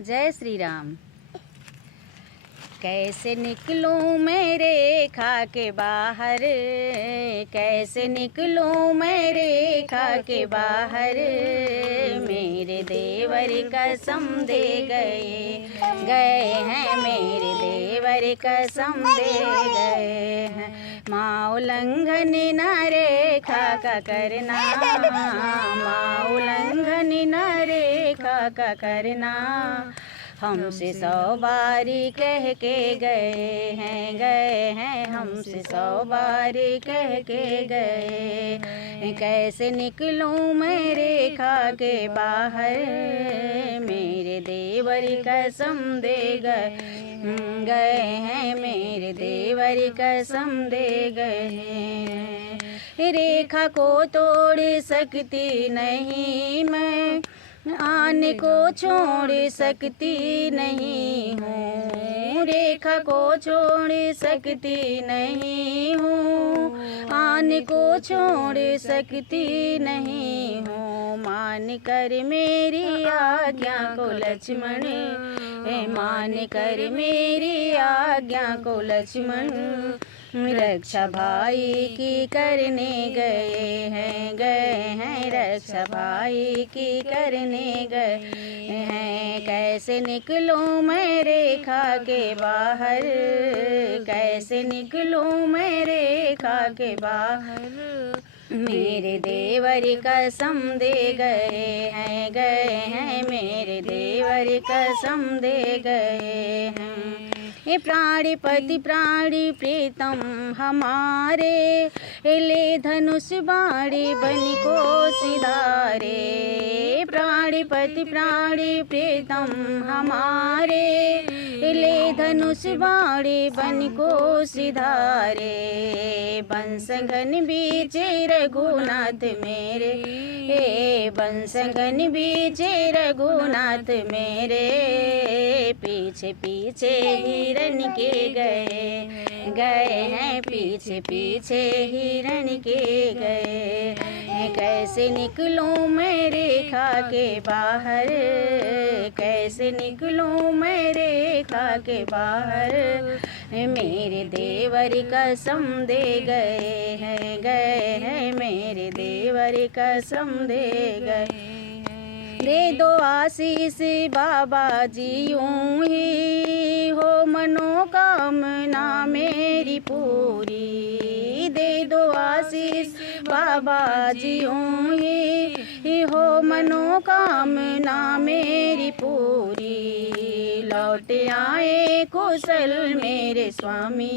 जय श्री राम। कैसे निकलूं मैं रेखा के बाहर, कैसे निकलूं मैं रेखा के बाहर। मेरे देवर कसम दे गए हैं, मेरे देवर कसम दे गए हैं। माँ उल्लंघन न रेखा का करना, माँ उल्लंघन न रेखा का करना। हमसे 100 बारी कह के गए हैं, हमसे 100 बारी कह के गए। कैसे निकलूं मैं रेखा के बाहर, मेरे देवर कसम दे गए हैं, मेरे देवर कसम दे गए हैं। रेखा को तोड़ सकती नहीं मैं, आने को छोड़ सकती नहीं हूँ। रेखा को छोड़ सकती नहीं हूँ, आने को छोड़ सकती नहीं हूँ। मान कर मेरी आज्ञा को लक्ष्मण, मान कर मेरी आज्ञा को लक्ष्मण। रक्षा भाई की करने गए हैं, रक्षा भाई की करने गए हैं। कैसे निकलूं मैं रेखा के बाहर, कैसे निकलूं मैं रेखा के बाहर। मेरे देवर कसम दे गए हैं, मेरे देवर कसम दे गए हैं। हे प्राणिपति प्राणी प्रीतम हमारे, ले धनुष बाणी बन को सिधारे। प्राणिपति प्राणी प्रीतम हमारे, ले धनुष बाणी बन को सिधारे। बंसगन बीच रघुनाथ मेरे, बंसगन बीच रघुनाथ मेरे। पीछे पीछे हिरण के गए हैं, पीछे पीछे हिरण के गए। कैसे निकलूं मैं रेखा के बाहर, कैसे निकलूं मैं रेखा के बाहर। मेरे देवर कसम दे गए हैं, मेरे देवर कसम दे गए। दे दो आशीष बाबा जी यूं ही हो मनोकामना मेरी पूरी। दे दो आशीष बाबा जी यूं ही हो मनोकामना मेरी पूरी। लौट आए कुशल मेरे स्वामी,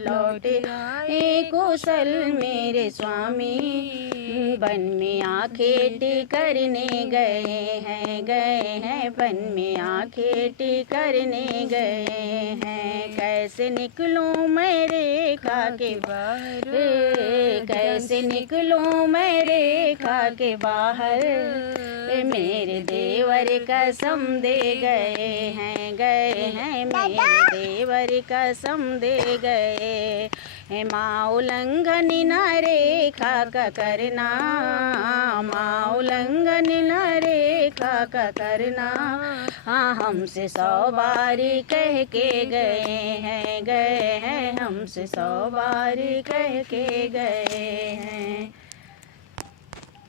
लौट आए कुशल मेरे स्वामी। वन में आखेट करने गए हैं, वन में आखेट करने गए हैं। कैसे निकलूं मैं रेखा के बाहर, कैसे निकलूं मैं रेखा के बाहर। मेरे देवर कसम दे गए हैं, मेरे देवर कसम दे गए। माँ उल्लंघन न रेखा का करना, माँ उल्लंघन न रेखा का करना। हाँ हमसे 100 बारी कह के गए हैं, हमसे 100 बारी कह के गए हैं।